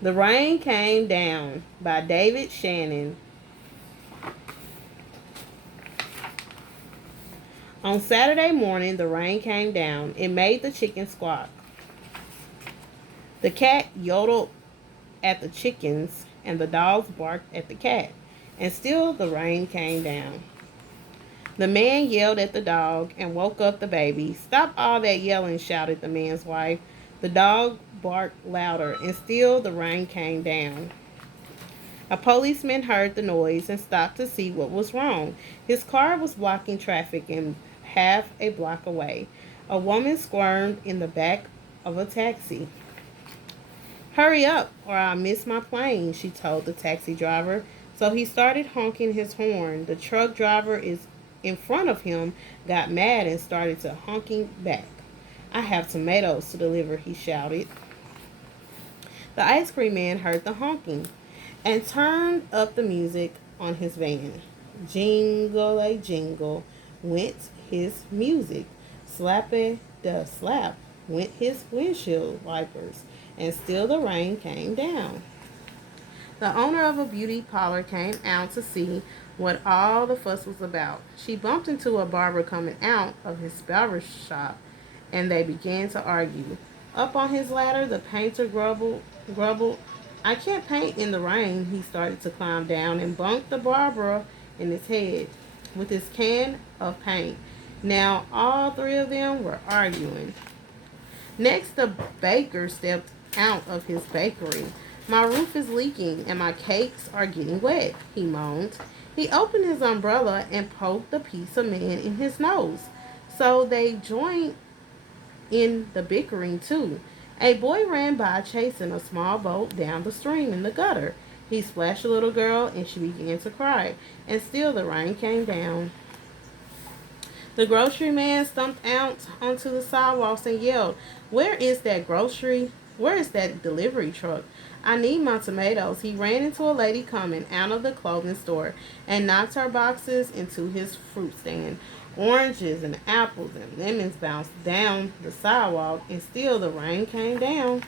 The Rain Came Down by David Shannon. On Saturday morning, the rain came down. It made the chickens squawk. The cat yodeled at the chickens, and the dogs barked at the cat. And still the rain came down. The man yelled at the dog and woke up the baby. "Stop all that yelling," shouted the man's wife. The dog barked louder, and still the rain came down. A policeman heard the noise and stopped to see what was wrong. His car was blocking traffic and half a block away. A woman squirmed in the back of a taxi. "Hurry up or I'll miss my plane," she told the taxi driver. So he started honking his horn. The truck driver is in front of him got mad and started to honking back. "I have tomatoes to deliver," he shouted. The ice cream man heard the honking and turned up the music on his van. Jingle a jingle went his music. Slappy da slap went his windshield wipers, and still the rain came down. The owner of a beauty parlor came out to see what all the fuss was about. She bumped into a barber coming out of his barber shop, and they began to argue. Up on his ladder, the painter grumbled, "I can't paint in the rain." He started to climb down and bumped the barber in his head with his can of paint. Now all three of them were arguing. Next, the baker stepped out of his bakery. "My roof is leaking and my cakes are getting wet," he moaned. He opened his umbrella and poked a piece of man in his nose. So they joined in the bickering too. A boy ran by chasing a small boat down the stream in the gutter. He splashed a little girl and she began to cry, and still the rain came down. The grocery man stumped out onto the sidewalks and yelled, Where is that delivery truck? I need my tomatoes." He ran into a lady coming out of the clothing store and knocked her boxes into his fruit stand. Oranges and apples and lemons bounced down the sidewalk, and still the rain came down.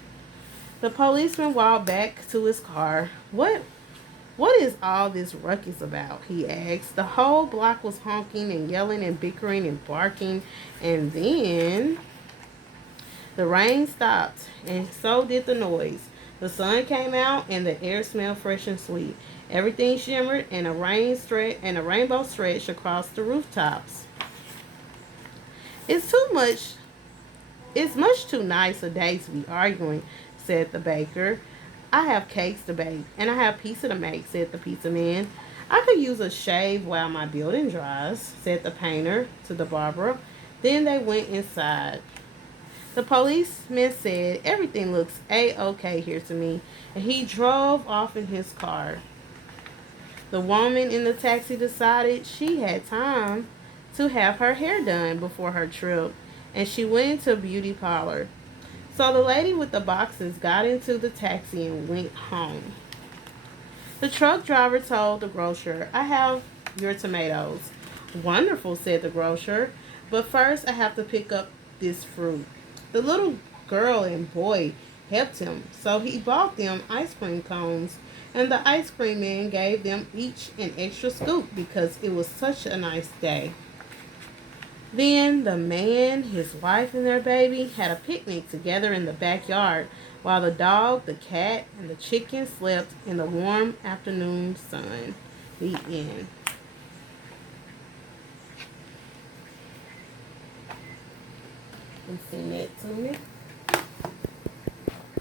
The policeman walked back to his car. What is all this ruckus about?" he asked. The whole block was honking and yelling and bickering and barking, and then the rain stopped, and so did the noise. The sun came out, and the air smelled fresh and sweet. Everything shimmered, and a rainbow stretched across the rooftops. "It's too much. It's much too nice a day to be arguing," said the baker. "I have cakes to bake, and I have pizza to make," said the pizza man. "I could use a shave while my building dries," said the painter to the barber. Then they went inside. The policeman said, "Everything looks A-OK here to me," and he drove off in his car. The woman in the taxi decided she had time to have her hair done before her trip, and she went into a beauty parlor. So the lady with the boxes got into the taxi and went home. The truck driver told the grocer, "I have your tomatoes." "Wonderful," said the grocer, "but first I have to pick up this fruit." The little girl and boy helped him, so he bought them ice cream cones, and the ice cream man gave them each an extra scoop because it was such a nice day. Then the man, his wife, and their baby had a picnic together in the backyard while the dog, the cat, and the chicken slept in the warm afternoon sun. The end. You send that to me?